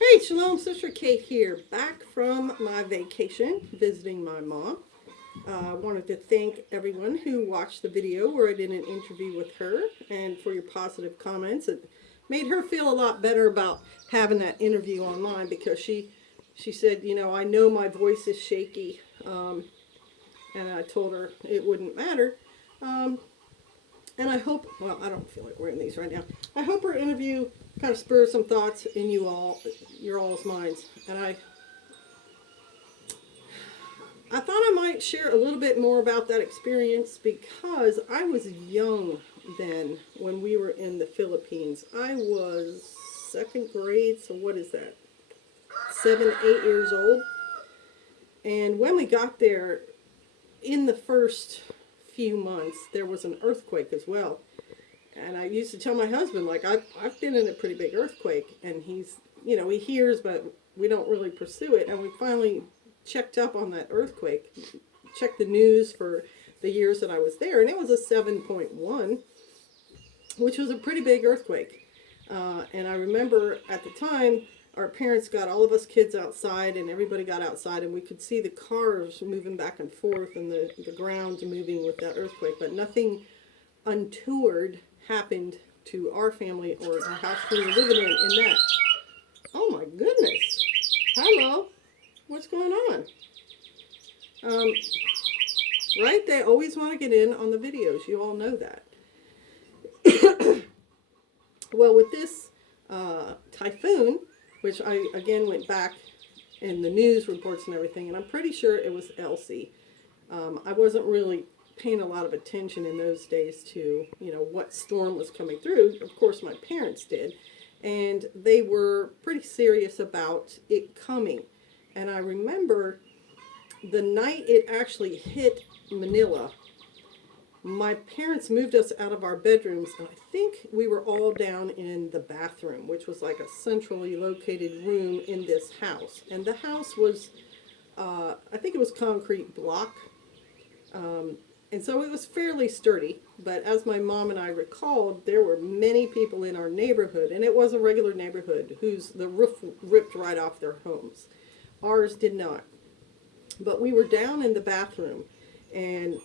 Hey, Shalom, Sister Kate here, back from my vacation, visiting my mom. I wanted to thank everyone who watched the video where I did an interview with her and for your positive comments. It made her feel a lot better about having that interview online because she said, I know my voice is shaky, and I told her it wouldn't matter. Um, and I hope, well, I don't feel like wearing these right now. I hope our interview kind of spurs some thoughts in your all's minds. And I thought I might share a little bit more about that experience because I was young then when we were in the Philippines. I was second grade, so what is that? 7, 8 years old. And when we got there, in the first few months, there was an earthquake as well. And I used to tell my husband, like, I've been in a pretty big earthquake. And he hears, but we don't really pursue it. And we finally checked up on that earthquake, checked the news for the years that I was there. And it was a 7.1, which was a pretty big earthquake. And I remember at the time, our parents got all of us kids outside and everybody got outside and we could see the cars moving back and forth and the ground moving with that earthquake. But nothing untoward happened to our family or the house we were living in that. Oh my goodness. Hello. What's going on? Um, right? They always want to get in on the videos. You all know that. Well, with this typhoon, which I again went back in the news reports and everything, and I'm pretty sure it was Elsie. I wasn't really paying a lot of attention in those days to, what storm was coming through. Of course, my parents did, and they were pretty serious about it coming. And I remember the night it actually hit Manila, my parents moved us out of our bedrooms, and I think we were all down in the bathroom, which was like a centrally located room in this house. And the house was, I think it was concrete block. And so it was fairly sturdy, but as my mom and I recalled, there were many people in our neighborhood, and it was a regular neighborhood, the roof ripped right off their homes. Ours did not. But we were down in the bathroom and,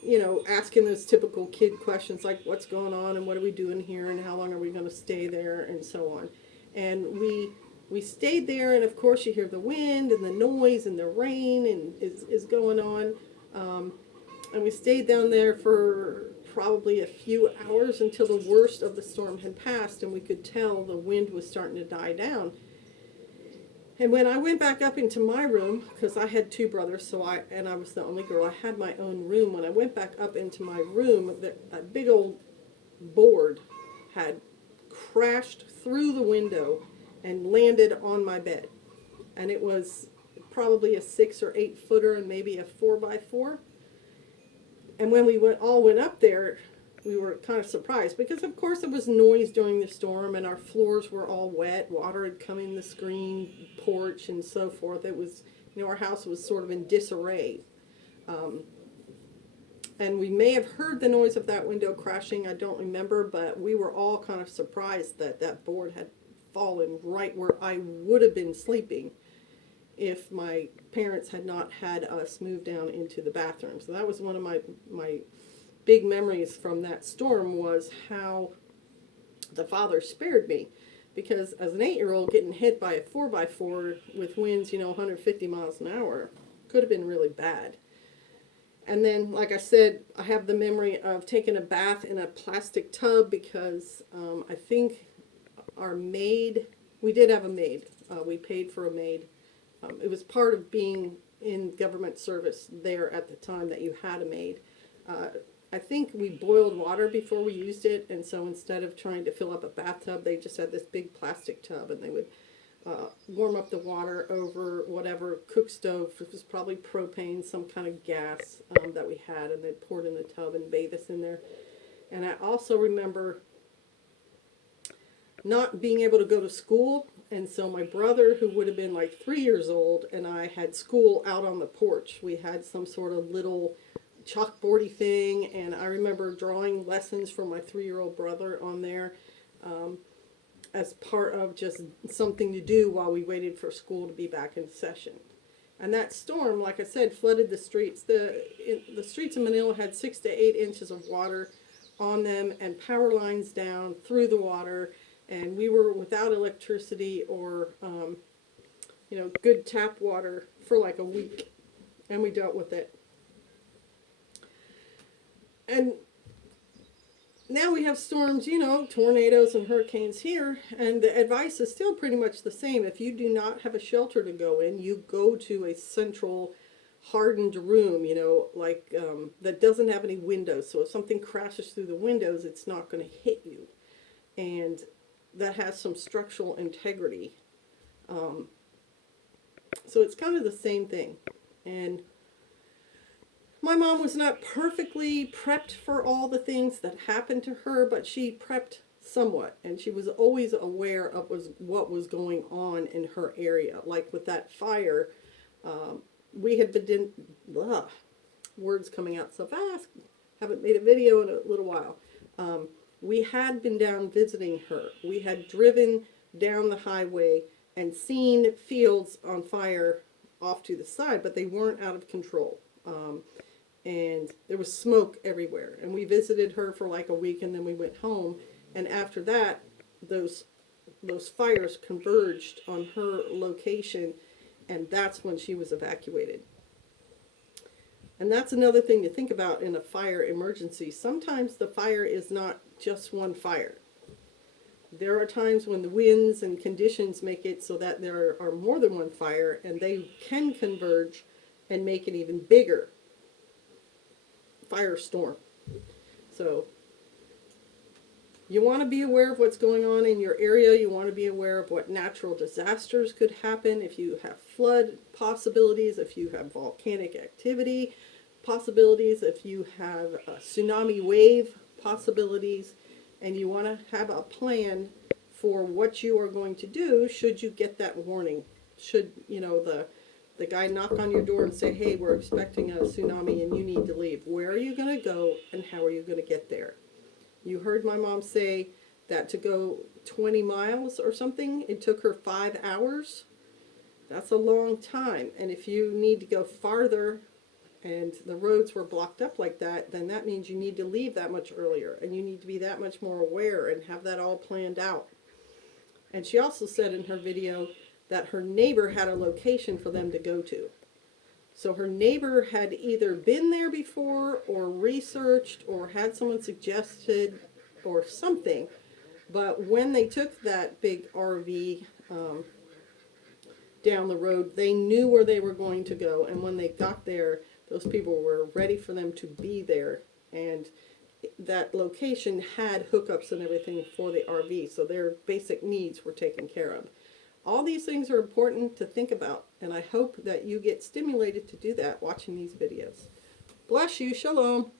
asking those typical kid questions like what's going on and what are we doing here and how long are we going to stay there and so on. And we stayed there, and of course you hear the wind and the noise and the rain and is going on. And we stayed down there for probably a few hours until the worst of the storm had passed and we could tell the wind was starting to die down. And when I went back up into my room, because I had two brothers, and I was the only girl, I had my own room. When I went back up into my room, a big old board had crashed through the window and landed on my bed. And it was probably a 6 or 8 footer and maybe a 4x4. And when we all went up there, we were kind of surprised because, of course, there was noise during the storm and our floors were all wet. Water had come in the screen porch and so forth. It was, our house was sort of in disarray. And we may have heard the noise of that window crashing. I don't remember, but we were all kind of surprised that that board had fallen right where I would have been sleeping if my parents had not had us move down into the bathroom. So that was one of my big memories from that storm, was how the Father spared me. Because as an 8-year-old getting hit by a 4x4 with winds, 150 miles an hour could have been really bad. And then, like I said, I have the memory of taking a bath in a plastic tub because I think our maid, we did have a maid. We paid for a maid. It was part of being in government service there at the time that you had a maid. I think we boiled water before we used it, and so instead of trying to fill up a bathtub, they just had this big plastic tub, and they would warm up the water over whatever cook stove. It was probably propane, some kind of gas that we had, and they'd pour it in the tub and bathe us in there. And I also remember not being able to go to school, and so my brother, who would have been like 3 years old, and I had school out on the porch. We had some sort of little chalkboardy thing, and I remember drawing lessons for my 3-year-old brother on there. as part of just something to do while we waited for school to be back in session. And that storm, like I said, flooded the streets. The streets in Manila had 6 to 8 inches of water on them, and power lines down through the water, and we were without electricity or good tap water for like a week, and we dealt with it. And now we have storms, tornadoes and hurricanes here, and the advice is still pretty much the same. If you do not have a shelter to go in, you go to a central hardened room, that doesn't have any windows. So if something crashes through the windows, it's not going to hit you. And that has some structural integrity. So it's kind of the same thing. And my mom was not perfectly prepped for all the things that happened to her, but she prepped somewhat, and she was always aware of what was going on in her area. Like with that fire, we had been words coming out so fast. Haven't made a video in a little while. We had been down visiting her. We had driven down the highway and seen fields on fire off to the side, but they weren't out of control. And there was smoke everywhere. And we visited her for like a week, and then we went home. And after that, those fires converged on her location, and that's when she was evacuated. And that's another thing to think about in a fire emergency. Sometimes the fire is not just one fire. There are times when the winds and conditions make it so that there are more than one fire, and they can converge and make an even bigger firestorm. So you want to be aware of what's going on in your area. You want to be aware of what natural disasters could happen, if you have flood possibilities, if you have volcanic activity possibilities, if you have a tsunami wave possibilities, and you want to have a plan for what you are going to do should you get that warning. Should, the guy knock on your door and say, hey, we're expecting a tsunami and you need to leave. Where are you going to go, and how are you going to get there? You heard my mom say that to go 20 miles or something, it took her 5 hours. That's a long time. And if you need to go farther and the roads were blocked up like that, then that means you need to leave that much earlier, and you need to be that much more aware and have that all planned out. And she also said in her video that her neighbor had a location for them to go to. So her neighbor had either been there before or researched or had someone suggested or something. But when they took that big RV down the road, they knew where they were going to go. And when they got there, those people were ready for them to be there. And that location had hookups and everything for the RV. So their basic needs were taken care of. All these things are important to think about, and I hope that you get stimulated to do that watching these videos. Bless you. Shalom.